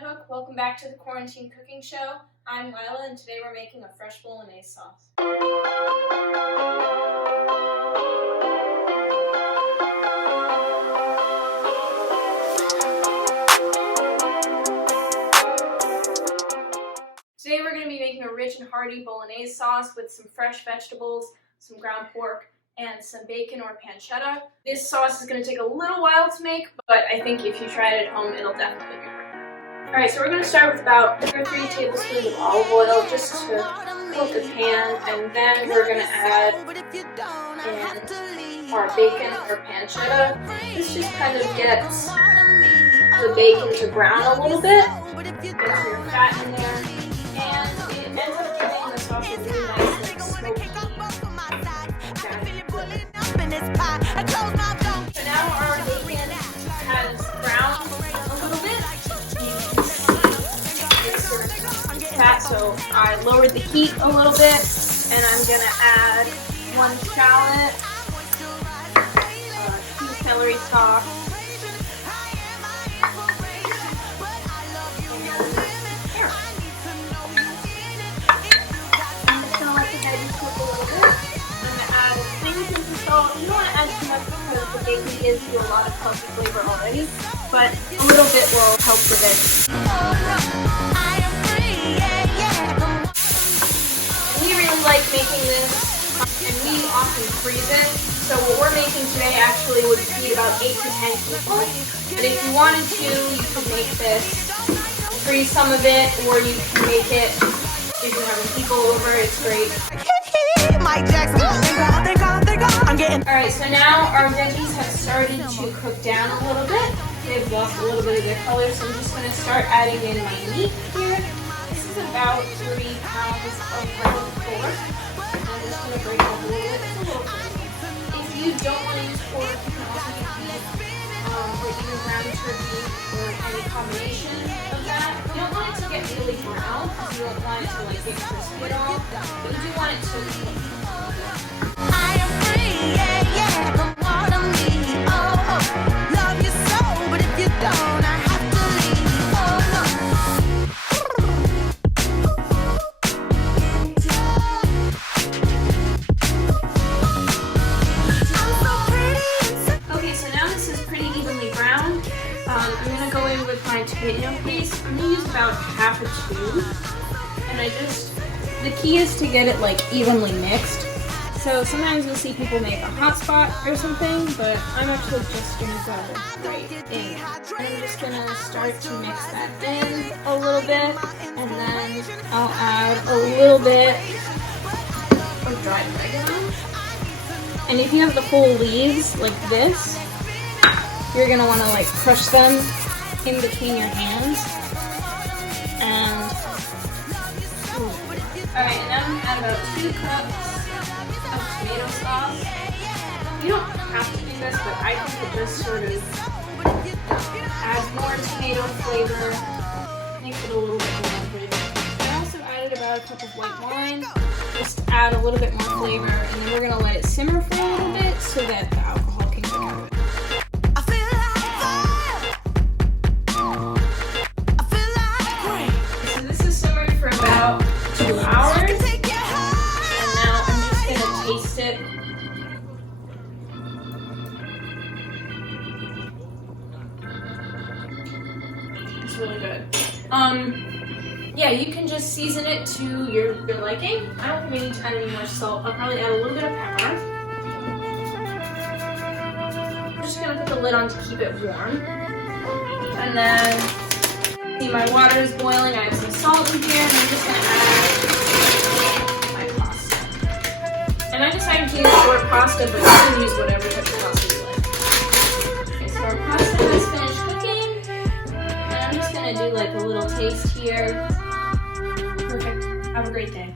Hook. Welcome back to the Quarantine Cooking Show. I'm Lila, and today we're making a fresh Bolognese sauce. Today we're going to be making a rich and hearty Bolognese sauce with some fresh vegetables, some ground pork, and some bacon or pancetta. This sauce is going to take a little while to make, but I think if you try it at home, it'll definitely be worth it. Alright, so we're going to start with about 2 or 3 tablespoons of olive oil just to coat the pan, and then we're going to add in our bacon or pancetta. This just kind of gets the bacon to brown a little bit, gets your fat in there, and it ends up giving the sauce a really nice, like, smoky. So now our bacon has browned a little bit. It's sort of fat, so I lowered the heat a little bit, and I'm going to add 1 shallot, 2 celery stalks, you don't want to add too much because the bacon gives you a lot of healthy flavor already, but a little bit will help with it. We really like making this, and we often freeze it. So what we're making today actually would feed about 8 to 10 people. But if you wanted to, you could make this, freeze some of it, or you can make it if you're having people over. It's great. Alright, so now our veggies have started to cook down a little bit. They've lost a little bit of their color, so I'm just going to start adding in my meat here. This is about 3 pounds of ground pork. I'm just going to break it up a little bit. It's a little crazy. If you don't want to use pork, you can also use beef, or even ground turkey, or any combination of that. You don't want it to get really brown, because you don't want it to get crispy at all, but you do want it to cook. I'm going to go in with my tomato paste. I'm going to use about half a tube. And the key is to get it like evenly mixed. So sometimes you'll see people make a hot spot or something, but I'm actually just going to go right in. I'm just going to start to mix that in a little bit, and then I'll add a little bit of dried oregano. And if you have the whole leaves like this, you're going to want to like crush them in between your hands. And alright, and now I'm going to add about 2 cups of tomato sauce. You don't have to do this, but I think it just sort of adds more tomato flavor, makes it a little bit more rich. I also added about a cup of white wine, just to add a little bit more flavor, and then we're going to let it simmer for a little bit so that the alcohol can get out of it. So this is simmered for about 2 hours. Taste it. It's really good. Yeah, you can just season it to your liking. I don't think we need to add any more salt. I'll probably add a little bit of pepper. I'm just gonna put the lid on to keep it warm. And then, see, my water is boiling. I have some salt in here, and I'm just gonna add. And I decided to use short pasta, but you can use whatever type of pasta you like. Okay, so our pasta has finished cooking, and I'm just going to do like a little taste here. Perfect. Have a great day.